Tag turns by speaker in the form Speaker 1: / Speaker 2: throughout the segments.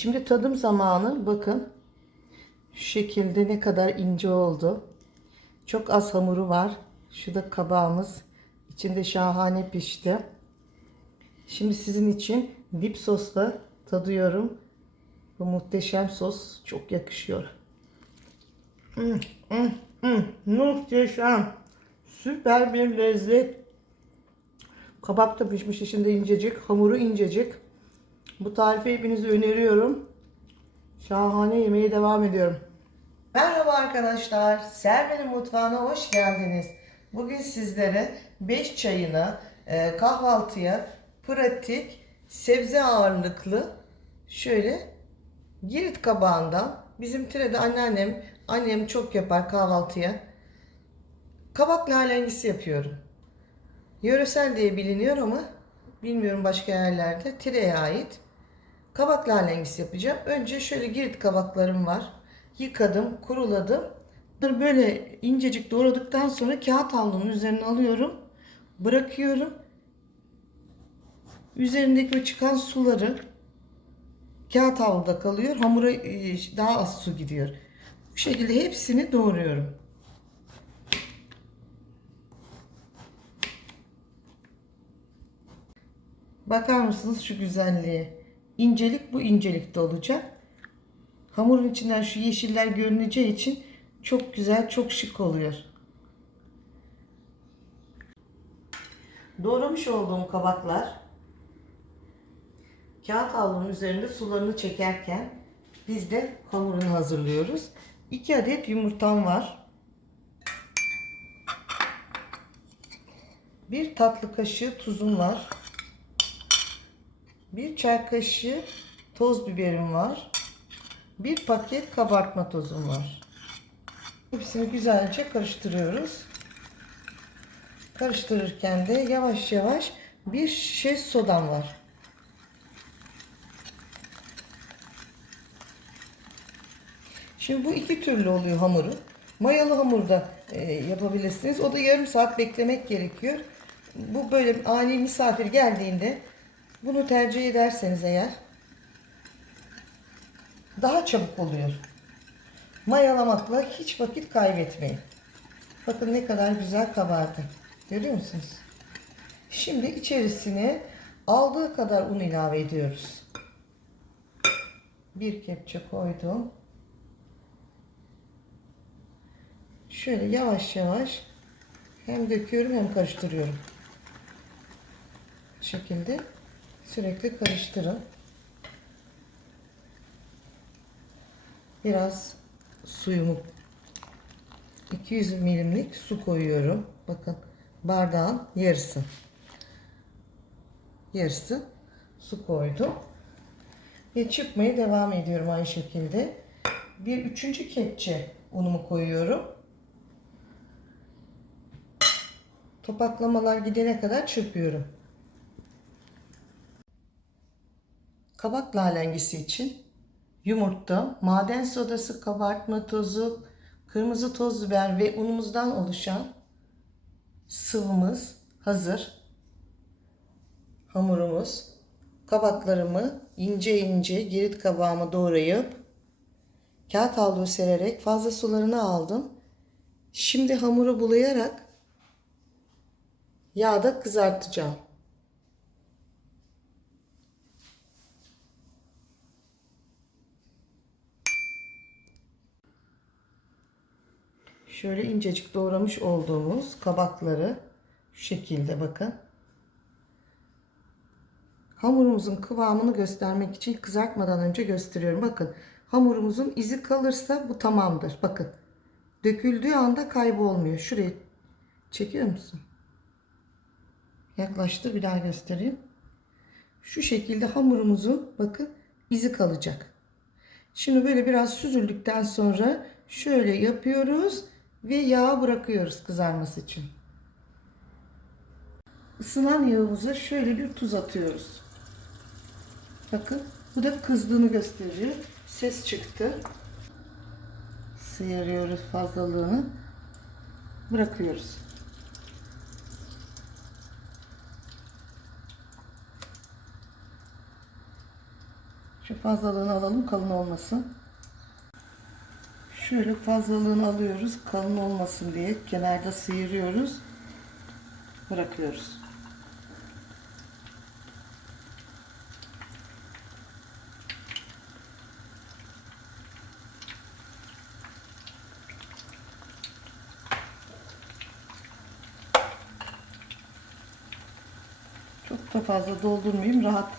Speaker 1: Şimdi tadım zamanı. Bakın. Şu şekilde ne kadar ince oldu. Çok az hamuru var. Şu da kabağımız. İçinde şahane pişti. Şimdi sizin için dip sosla tadıyorum. Bu muhteşem sos çok yakışıyor. Hmm, hmm, hmm, muhteşem. Süper bir lezzet. Kabak da pişmiş içinde incecik. Hamuru incecik. Bu tarifi hepinize öneriyorum. Şahane yemeğe devam ediyorum. Merhaba arkadaşlar. Servenin mutfağına hoş geldiniz. Bugün sizlere 5 çayına, e, kahvaltıya pratik, sebze ağırlıklı şöyle girit kabağından bizim Tire'de anneannem, annem çok yapar kahvaltıya. Kabak lalengisi yapıyorum. Yöresel diye biliniyor ama bilmiyorum başka yerlerde. Tire'ye ait. Kabak lalengisi yapacağım. Önce şöyle girit kabaklarım var. Yıkadım, kuruladım. Bunları böyle incecik doğradıktan sonra kağıt havlunun üzerine alıyorum. Bırakıyorum. Üzerindeki o çıkan suları kağıt havluda kalıyor. Hamura e, daha az su gidiyor. Bu şekilde hepsini doğruyorum. Bakar mısınız şu güzelliğe? İncelik bu incelikte olacak. Hamurun içinden şu yeşiller görüneceği için çok güzel, çok şık oluyor. Doğramış olduğum kabaklar kağıt havlunun üzerinde sularını çekerken biz de hamurunu hazırlıyoruz. 2 adet yumurtam var. Bir tatlı kaşığı tuzum var. Bir çay kaşığı toz biberim var. Bir paket kabartma tozum var. Hepsini güzelce karıştırıyoruz. Karıştırırken de yavaş yavaş bir şişe sodam var. Şimdi bu iki türlü oluyor hamuru. Mayalı hamurda e, yapabilirsiniz. O da yarım saat beklemek gerekiyor. Bu böyle ani misafir geldiğinde bunu tercih ederseniz eğer daha çabuk oluyor. Mayalamakla hiç vakit kaybetmeyin. Bakın ne kadar güzel kabardı. Görüyor musunuz? Şimdi içerisine aldığı kadar un ilave ediyoruz. Bir kepçe koydum. Şöyle yavaş yavaş hem döküyorum hem karıştırıyorum. Bu şekilde sürekli karıştırın. Biraz suyumu 200 milimlik su koyuyorum. Bakın bardağın yarısı. Yarısı su koydum. Ve çıkmaya devam ediyorum aynı şekilde. Bir üçüncü kepçe unumu koyuyorum. Topaklamalar gidene kadar çırpıyorum. Kabak lalengisi için yumurta, maden sodası, kabartma tozu, kırmızı toz biber ve unumuzdan oluşan sıvımız hazır. Hamurumuz. Kabaklarımı ince ince girit kabağıma doğrayıp kağıt havlu sererek fazla sularını aldım. Şimdi hamuru bulayarak yağda kızartacağım. Şöyle incecik doğramış olduğumuz kabakları şu şekilde bakın. Hamurumuzun kıvamını göstermek için kızartmadan önce gösteriyorum. Bakın hamurumuzun izi kalırsa bu tamamdır. Bakın döküldüğü anda kaybolmuyor. Şurayı çekiyor musun? Yaklaştır bir daha göstereyim. Şu şekilde hamurumuzun bakın izi kalacak. Şimdi böyle biraz süzüldükten sonra şöyle yapıyoruz ve yağa bırakıyoruz kızarması için. Isınan yağımıza şöyle bir tuz atıyoruz. Bakın bu da kızdığını gösteriyor. Ses çıktı. Sıyırıyoruz fazlalığını. Bırakıyoruz. Şu fazlalığını alalım kalın olmasın. Şöyle fazlalığını alıyoruz kalın olmasın diye kenarda sıyırıyoruz. Bırakıyoruz. Çok da fazla doldurmayayım rahat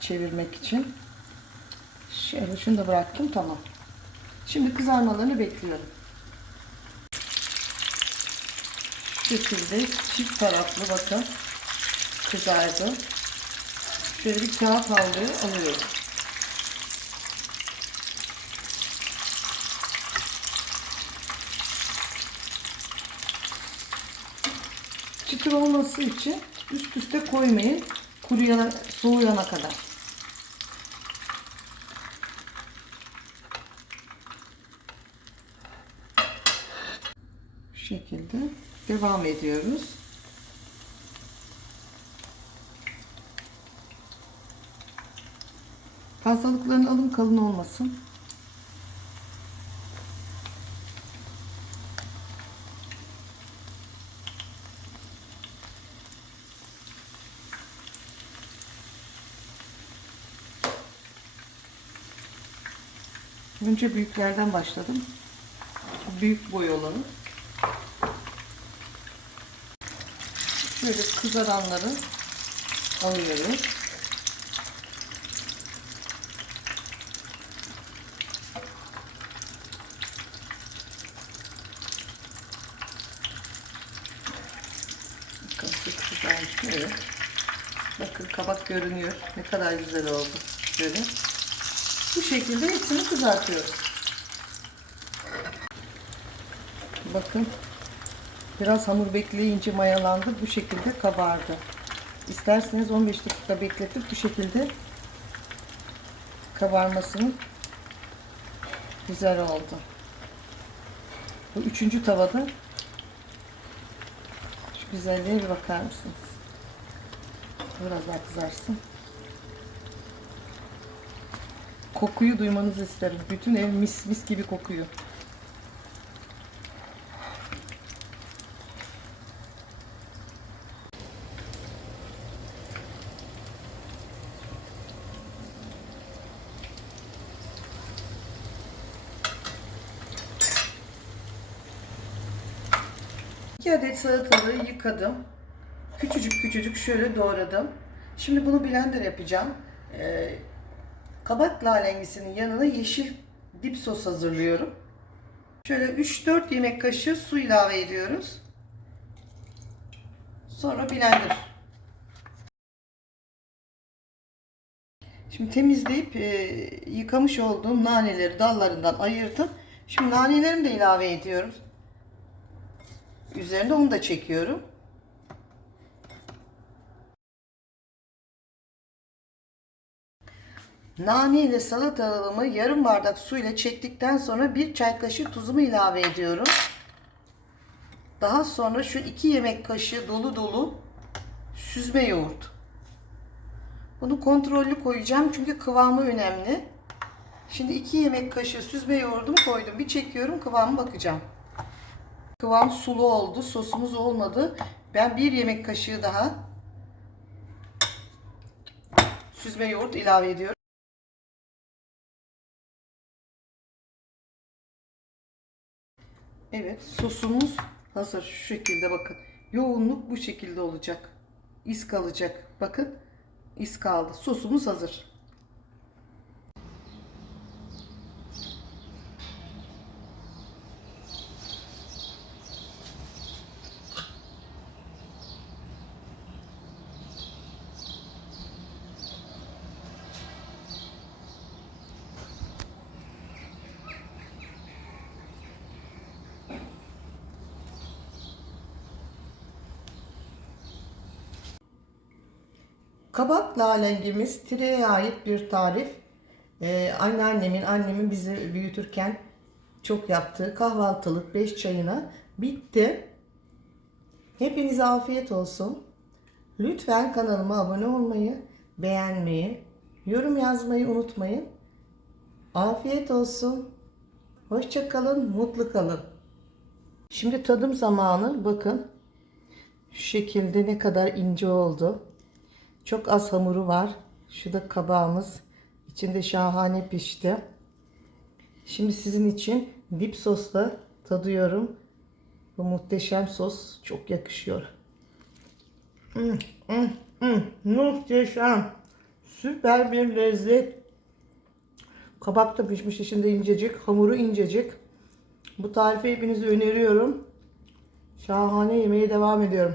Speaker 1: çevirmek için. Şöyle şunu da bıraktım tamam. Şimdi kızarmalarını bekliyorum. Şu şekilde çift taraflı bakın kızardı. Şöyle bir kağıt havluyu alıyoruz. Çıtır olması için üst üste koymayın. Kuruyana, soğuyana kadar. Şekilde devam ediyoruz. Fazlalıkların alım kalın olmasın. Önce büyüklerden başladım. Büyük boy olanı. Şöyle kızaranları alıyoruz. Bakın kabak görünüyor. Ne kadar güzel oldu. Böyle. Bu şekilde hepsini kızartıyoruz. Bakın biraz hamur bekleyince mayalandı. Bu şekilde kabardı. İsterseniz 15 dakika bekletip bu şekilde kabarmasının güzel oldu. Bu üçüncü tavada şu güzelliğe bir bakar mısınız? Biraz daha kızarsın. Kokuyu duymanızı isterim. Bütün ev mis mis gibi kokuyor. İki adet salatalığı yıkadım. Küçücük küçücük şöyle doğradım. Şimdi bunu blender yapacağım. Ee, kabak lalengisinin yanına yeşil dip sos hazırlıyorum. Şöyle 3-4 yemek kaşığı su ilave ediyoruz. Sonra blender. Şimdi temizleyip e, yıkamış olduğum naneleri dallarından ayırdım. Şimdi nanelerimi de ilave ediyorum. Üzerine onu da çekiyorum. Nane ile salatalığımı yarım bardak su ile çektikten sonra bir çay kaşığı tuzumu ilave ediyorum. Daha sonra şu iki yemek kaşığı dolu dolu süzme yoğurt. Bunu kontrollü koyacağım çünkü kıvamı önemli. Şimdi iki yemek kaşığı süzme yoğurdumu koydum. Bir çekiyorum kıvamı bakacağım. Kıvam sulu oldu. Sosumuz olmadı. Ben bir yemek kaşığı daha süzme yoğurt ilave ediyorum. Evet sosumuz hazır. Şu şekilde bakın. Yoğunluk bu şekilde olacak. İz kalacak. Bakın iz kaldı. Sosumuz hazır. Kabak lalengimiz Tire'ye ait bir tarif. Ee, anneannemin, annemin bizi büyütürken çok yaptığı kahvaltılık 5 çayına bitti. Hepinize afiyet olsun. Lütfen kanalıma abone olmayı, beğenmeyi Yorum yazmayı unutmayın. Afiyet olsun. Hoşça kalın, mutlu kalın. Şimdi tadım zamanı. Bakın. Şu şekilde ne kadar ince oldu. Çok az hamuru var. Şu da kabağımız. İçinde şahane pişti. Şimdi sizin için dip sosla tadıyorum. Bu muhteşem sos çok yakışıyor. Hmm, hmm, hmm, muhteşem. Süper bir lezzet. Kabak da pişmiş içinde incecik. Hamuru incecik. Bu tarifi hepinize öneriyorum. Şahane yemeye devam ediyorum.